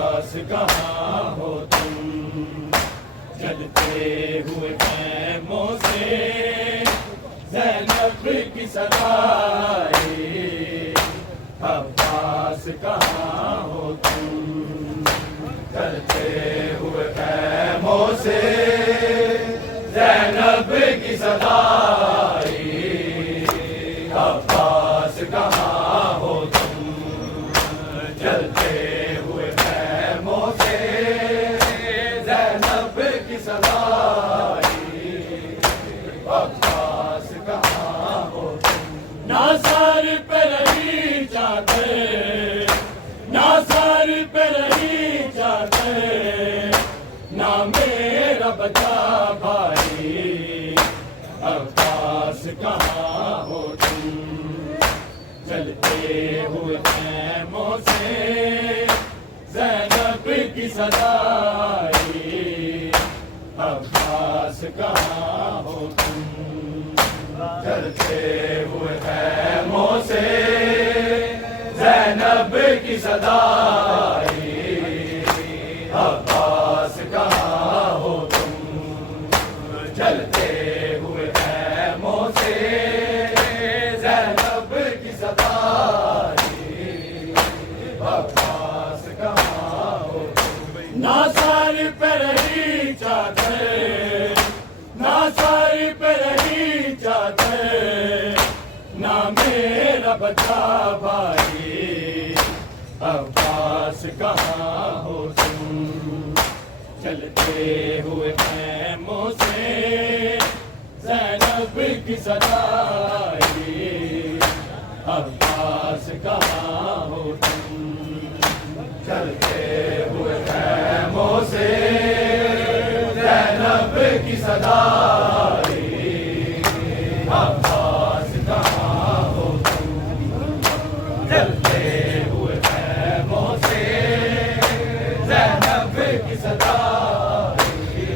अब्बास कहाँ हो तुम, जलते हुए खैमों से ज़ैनब की सदाई। अब्बास कहाँ हो तुम, जलते हुए खैमों से ज़ैनब की सदाई। अब्बास कहाँ हो तुम, जलते हुए खैमों से ज़ैनब की सदाई। अब्बास कहाँ हो तुम, ना सर पे रही चादर, ना सर पे रही चादर, ना मेरा बचा भाई। अब्बास कहाँ हो तुम, चलते हुए खैमों से ज़ैनब की सदाई। अब्बास कहाँ हो तुम, चलते हुए खैमों से ज़ैनब की सदाई। अब्बास कहाँ हो तुम, चलते हुए खैमों से ज़ैनब की सदाई। अब्बास कहाँ हो तुम, ना सर पे रही चादर, ना सर पे रही चादर, ना मेरा बचा भाई। अब्बास कहाँ हो तुम, चलते हुए खैमों से ज़ैनब की सदाई। अब्बास कहाँ हो तुम, चलते हुए खैमों से ज़ैनब की सदाई। अब्बास कहाँ हो तुम, चलते हुए खैमों से ज़ैनब की सदाई।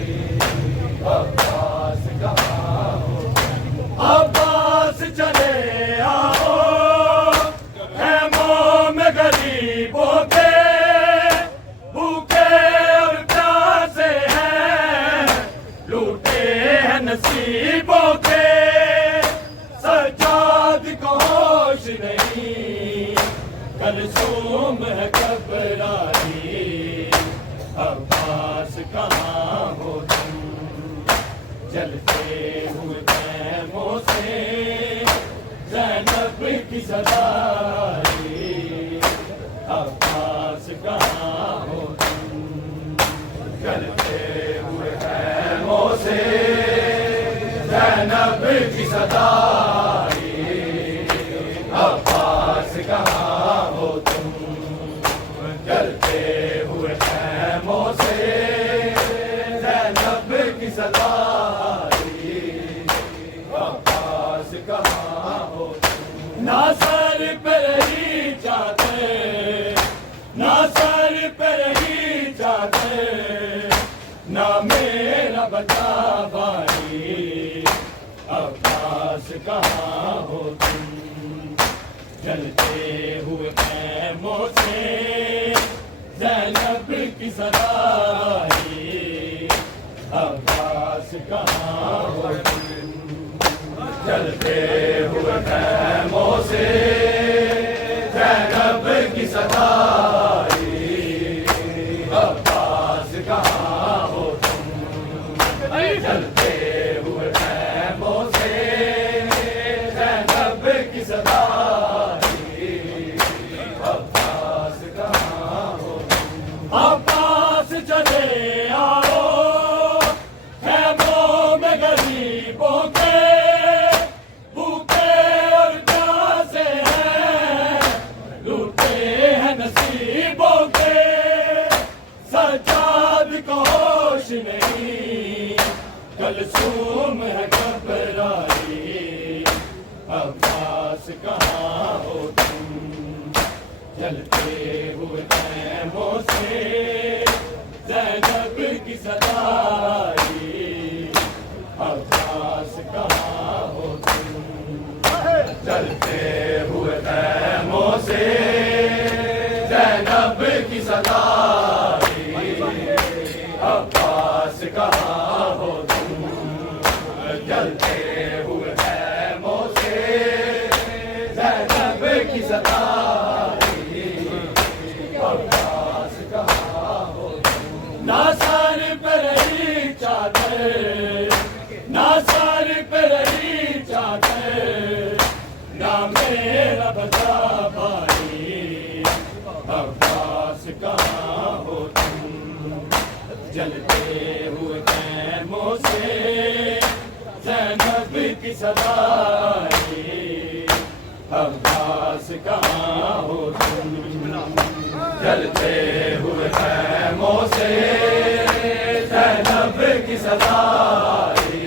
अब्बास कहाँ हो तुम, अब्बास चले आओ खैमों में गरीबों के, भूखे और प्यासे हैं, लूटे हैं नसीबों के। सज्जाद को होश नहीं, कलसूम है घबराई। अब्बास कहाँ हो तुम, जलते हुए खैमों से ज़ैनब की सदाई। अब्बास कहाँ हो तुम, जलते हुए खैमों से ज़ैनब की सदाई। अब्बास कहाँ हो तुम, जलते हुए खैमों से ज़ैनब की सदाई। अब्बास कहाँ हो तुम, ना सर पे रही चादर, ना सर पे रही चादर, ना मेरा बचा भाई। अब्बास कहाँ हो तुम, जलते हुए खैमों से ज़ैनब की सदाई। अब्बास कहाँ हो तुम, जलते हुए खैमों से ज़ैनब की सदाई। अब्बास कहाँ हो तुम, जलते हुए खैमों से ज़ैनब की सदाई। अब्बास कहाँ हो तुम, अब्बास चले आओ खैमों में गरीबों के, भूखे और प्यासे हैं, लूटे हैं नसीबों के। सज्जाद को होश नहीं, कलसूम है घबराई। अब्बास कहाँ हो तुम, जलते हुए खैमों से ज़ैनब की सदाई। अब्बास कहाँ हो तुम, जलते हुए खैमों से ज़ैनब की सदाई। जलते हुए खैमों से ज़ैनब की सदा आई, अब्बास कहाँ हो तुम। जलते हुए खैमों से ज़ैनब की सदा आई,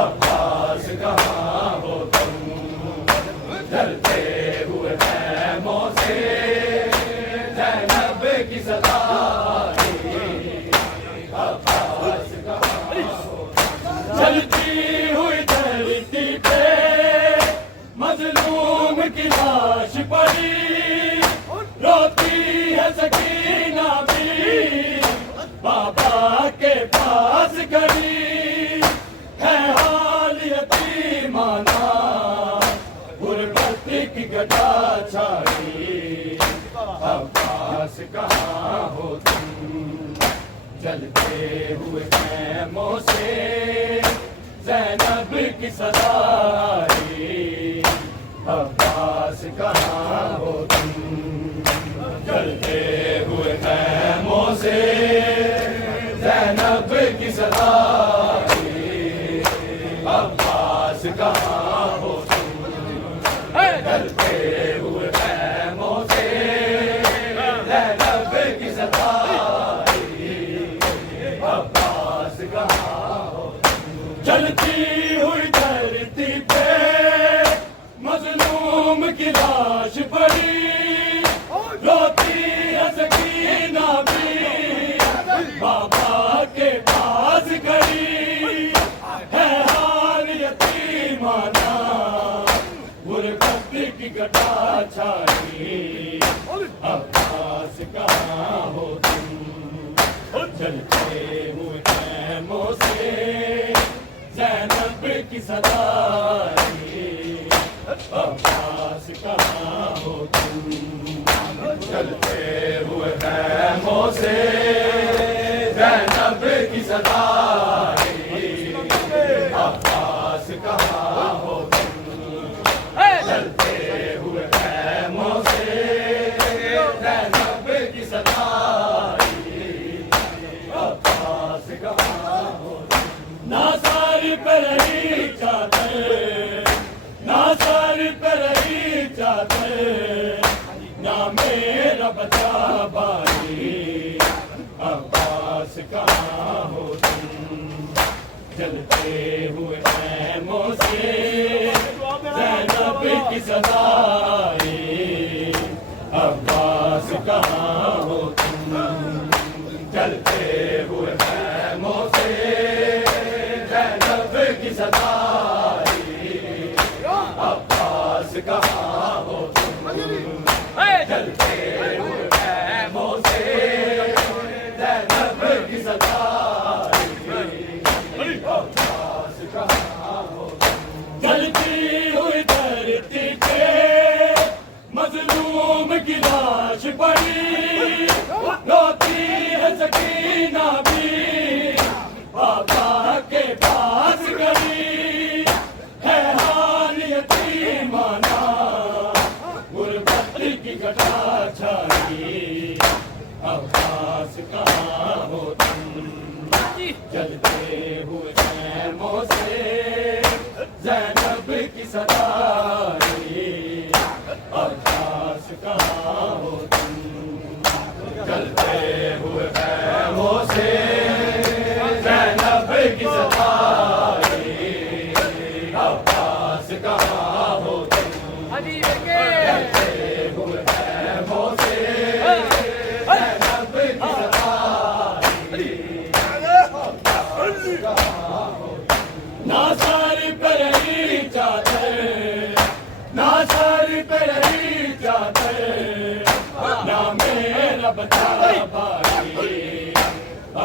अब्बास कहाँ हो तुम। जलते हुए खैमों से ज़ैनब की सदा आई, अब्बास कहाँ हो तुम। जलती हुई धरती पे मजलूम की लाश पड़ी, रोती है सकीना भी बाबा के पास खड़ी, है हाल यतीमाना गुरबत की घटा छाई, अब्बास कहाँ हो तुम। जलते हुए खैमों से ज़ैनब की सदा आई, अब्बास कहाँ हो तुम। जलते हुए खैमों से ज़ैनब की सदा आई, अब्बास कहाँ हो तुम। जलते हुए खैमों से ज़ैनब की सदा आई, अब्बास कहाँ हो तुम। जलती हुई धरती पे मजलूम की लाश पड़ी, रोती है सकीना भी बाबा के पास खड़ी, है हाल यतीमाना गुरबत की घटा छाई, अब्बास कहाँ हो तुम। जलते हुए खैमों से ज़ैनब की सदा आई, अब्बास कहाँ हो तुम। जलते हुए खैमों से ज़ैनब की सदा आई, अब्बास कहाँ हो तुम। जलते हुए खैमों से ज़ैनब की सदा आई, अब्बास कहाँ हो तुम। ना सर पे रही चादर, ना सर पे रही चादर, ना मेरा बचा भाई, अब्बास कहाँ हो तुम। जलते हुए खैमों से ज़ैनब की सदा आई, अब्बास कहाँ हो तुम। जलते हुए खैमों से ज़ैनब की सदा आई, अब्बास कहाँ हो तुम। जलते हुए खैमों से ज़ैनब की सदा आई, अब्बास कहाँ हो तुम। जलती हुई धरती पे मजलूम की लाश पड़ी, रोती है सकीना भी बाबा के पास खड़ी, है हाल यतीमाना गुरबत की घटा छाई, अब्बास कहाँ हो तुम। जलते हुए खैमों से ज़ैनब की सदा आई, अब्बास कहाँ हो तुम। जलते हुए खैमों से ज़ैनब की सदा आई, अब्बास कहाँ हो तुम। जलते हुए खैमों से ज़ैनब की सदा आई, अब्बास कहाँ हो तुम। ना सर पे रही चादर, ना सर पे रही चादर, ना मेरा बचा भाई,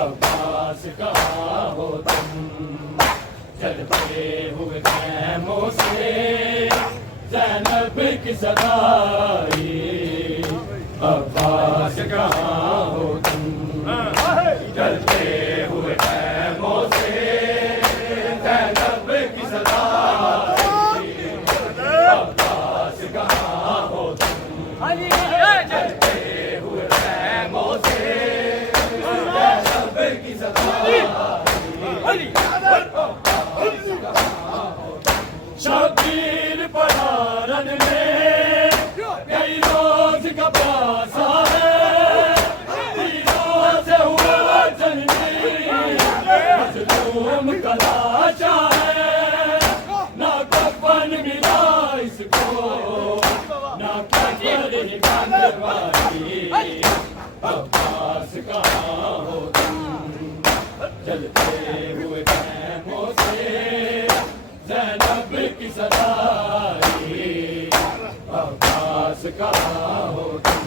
अब्बास कहाँ हो तुम। जलते हुए खैमों से ज़ैनब की सदा आई, अब्बास कहाँ हो तुम। जलते हुए खैमों से ज़ैनब की सदा आई, अब्बास कहाँ हो तुम। जलते हुए खैमों से ज़ैनब अब्बास कहाँ हो तुम, जलते हुए खैमों से ज़ैनब की सदाई। अब्बास कहाँ हो तुम,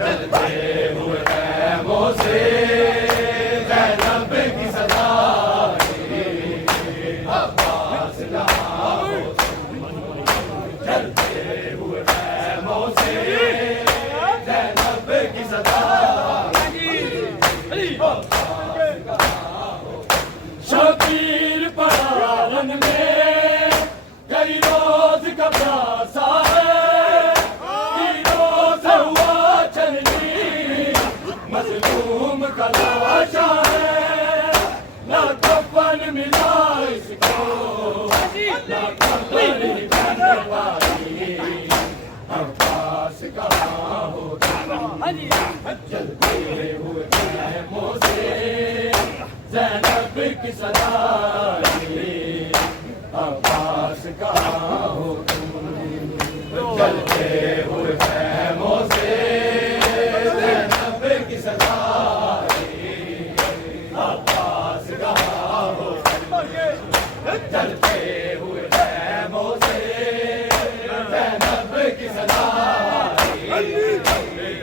जलते हुए खैमों से ज़ैनब की सदाई। अब्बास कहाँ हो तुम, जलते हुए खैमों से ज़ैनब की सदाई। शबीर परारन में कई रोज का प्यासा है, तीरों से हुआ चलनी मजलूम का लाशा है। ना कफन मिला इसको, ना कफन मिलने वाली। अब्बास कहाँ हो तुम, जलते हुए खैमों से ज़ैनब की सदाई। अब्बास कहाँ हो तुम, जलते हुए खैमों से ज़ैनब की सदाई। अब्बास कहाँ हो तुम, जलते हुए खैमों से ज़ैनब की सदाई।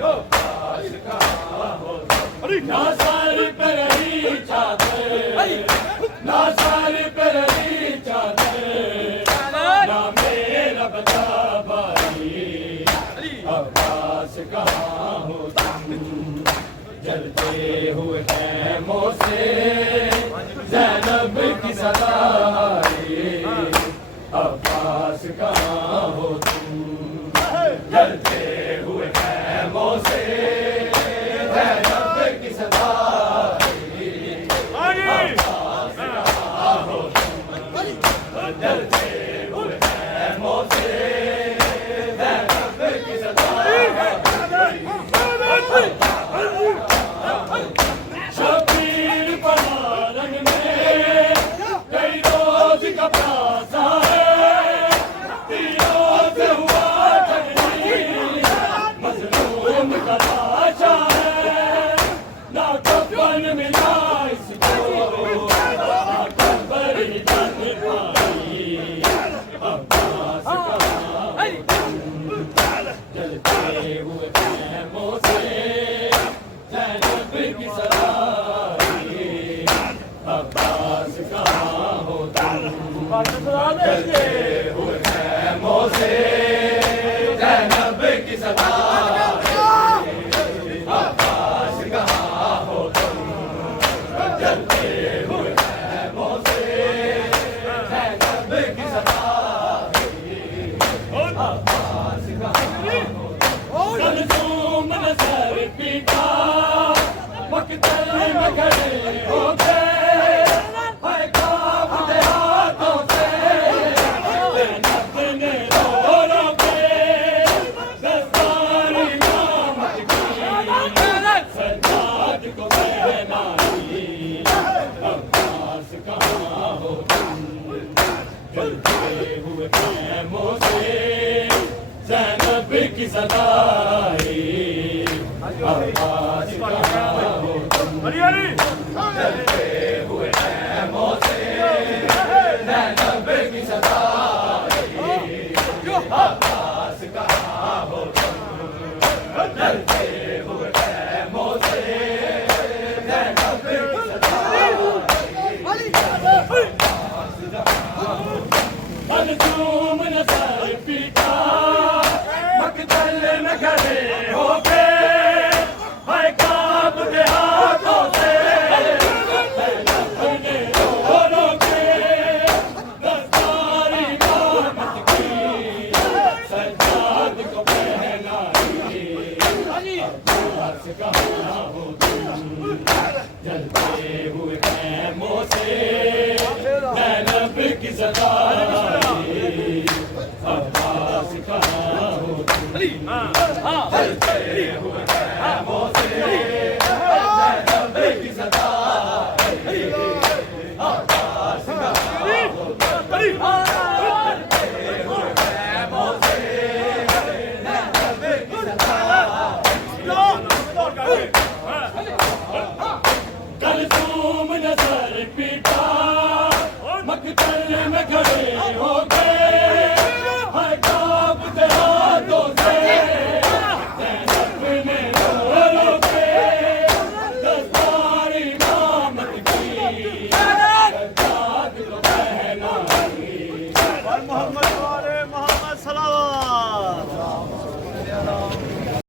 अब्बास कहाँ हो तुम, ना सर पे रही चादर, ना सर पे रही चादर, ना मेरा बता भाई। अब्बास कहाँ हो तुम, जलते हुए खैमों से ज़ैनब की सदाई। अब्बास कहाँ हो तुम, जलते हुए खैमों से ज़ैनब की सदाई। अब्बास कहाँ हो तुम, जलते हुए खैमों से ज़ैनब की सदाई। शबीर परारन में कई रोज का प्यासा है, तीरों से हुआ चलनी मजलूम का लाशा है। ना कफन मिला इसको, ना कब्र ही बन पाई। अब्बास कहाँ हो तुम, जलते हुए खैमों से ज़ैनब की सदाई। अब्बास कहाँ हो तुम, जलते हुए खैमों से ज़ैनब की सदाई। अब्बास कहाँ हो तुम, जलते हुए खैमों से ज़ैनब की सदाई। अब्बास कहाँ हो तुम, मज़लूम ने सर पीटा, मक़तल में खड़े हो गए, हाय कांपते हाथों से ज़ैनब ने रो रो के दस्तार इमामत की सज्जाद को पहनाई। अब्बास कहाँ हो तुम, जलते हुए खैमों से ज़ैनब की सदाई। अब्बास कहाँ हो तुम, जलते हुए खैमों से ज़ैनब की सदाई। अब्बास कहाँ हो तुम, जलते हुए खैमों से ज़ैनब की सदाई। मज़लूम ने सर पीटा, मक़तल में खड़े हो गए, हाय कांपते हाथों से ज़ैनब ने रो रो के दस्तार इमामत की सज्जाद को पहनाई। अब्बास कहाँ हो तुम, जलते हुए खैमों से ज़ैनब की सदाई। अब्बास कहाँ हो तुम, जलते हुए खैमों से ज़ैनब की सदाई। अब्बास कहाँ हो तुम, जलते हुए खैमों से ज़ैनब की सदाई। मोहल्ले में खड़े हो गए